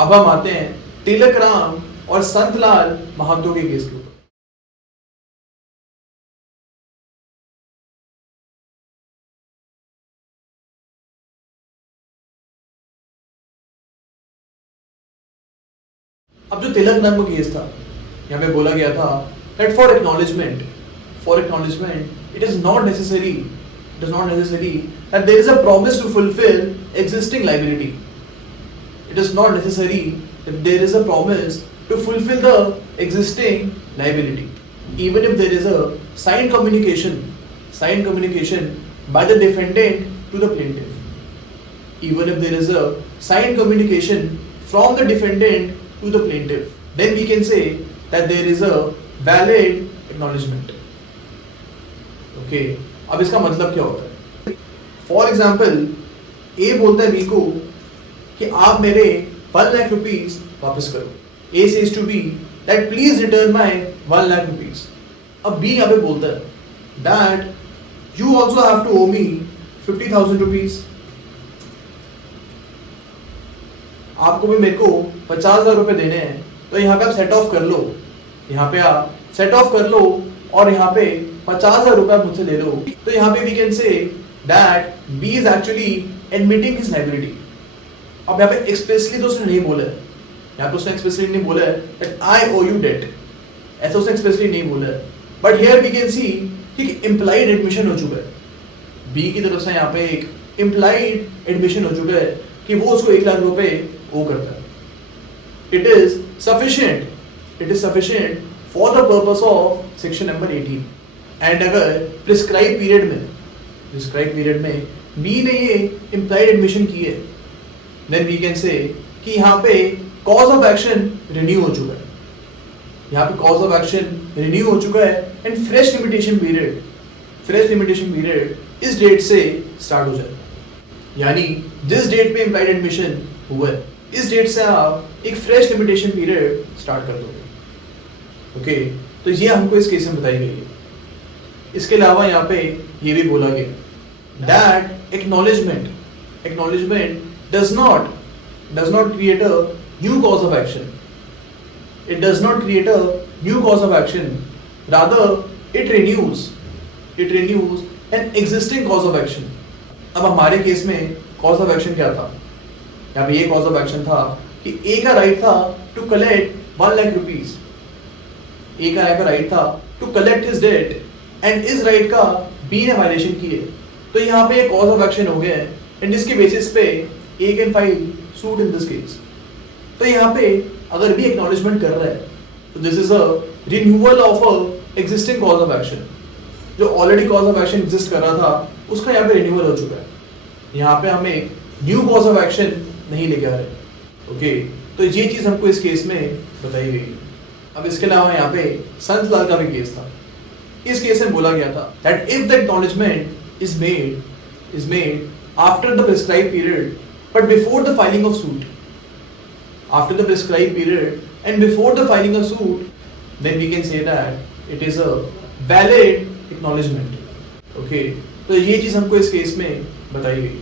अब हम आते हैं तिलक राम और संतलाल महतो के केस के ऊपर। अब जो तिलक राम का केस था, यहाँ पे बोला गया था that for acknowledgement it is not necessary that there is a promise to fulfill existing liability. It is not necessary that there is a promise to fulfill the existing liability. Even if there is a signed communication by the defendant to the plaintiff. Even if there is a signed communication from the defendant to the plaintiff, then we can say that there is a valid acknowledgement. Okay, अब इसका मतलब क्या होता है? For example, A बोलता है B को कि आप मेरे 1 लाख रुपीस वापस करो. A says to B that please return my 1 lakh rupees. अब B यहाँ पे बोलता है that you also have to owe me 50,000 rupees. आपको भी मेरे को 50,000 रुपए देने हैं, तो यहाँ पे आप सेट ऑफ कर लो, और यहाँ पे 50,000 रुपए मुझसे ले लो. तो यहाँ पे we can say that B is actually admitting his liability. अब यहाँ पे एक्सप्रेसली तो उसने नहीं बोला है, यहाँ पे उसने एक्सप्रेसली नहीं बोला है that I owe you debt, ऐसा उसने एक्सप्रेसली नहीं बोला है. But here we can see कि इम्प्लाइड एडमिशन हो चुका है, बी की तरफ से यहाँ पे एक इम्प्लाइड एडमिशन हो चुका है कि वो उसको 1 लाख रुपए ओ करता है. It is sufficient for the purpose of section number 18. And अगर prescribed period में B ने ये implied admission की है, then we can say कि यहाँ पे cause of action renew हो चुका है, and fresh limitation period इस डेट से स्टार्ट हो जाएगा. यानी जिस डेट पे implied admission हुआ है, इस डेट से आप एक फ्रेश लिमिटेशन पीरियड स्टार्ट कर दोगे. ओके, तो ये हमको इस केस में बताई गई है. इसके अलावा यहाँ पे ये भी बोला गया that acknowledgement does not create a new cause of action. It does not create a new cause of action, rather it renews an existing cause of action. अब हमारे केस में कॉज ऑफ एक्शन क्या था? यहाँ पे ये cause of action था कि ए का राइट था to collect 1 lakh rupees. A का राइट था to collect his debt, and इस राइट का बी ने वायलेशन की है. तो यहाँ पे ये कॉज ऑफ एक्शन हो गया है, एंड जिसके बेसिस पे A can file suit in this case. तो यहाँ पे अगर बी एक्नॉलेजमेंट कर रहा है, तो this is a renewal of a existing cause of action. जो already cause of action exist कर रहा था, उसका यहाँ पे रिन्यूअल हो चुका है. यहाँ पे हमें एक न्यू कॉज ऑफ एक्शन नहीं लेके आ रहे. ओके, तो ये चीज हमको इस केस में बताई गई. अब इसके अलावा यहाँ पे संतलाल का भी केस था. इस केस में बोला गया था that if the acknowledgement is made after the prescribed period but before the filing of suit, then we can say that it is a valid acknowledgement. Okay, तो ये चीज हमको इस केस में बताई गई.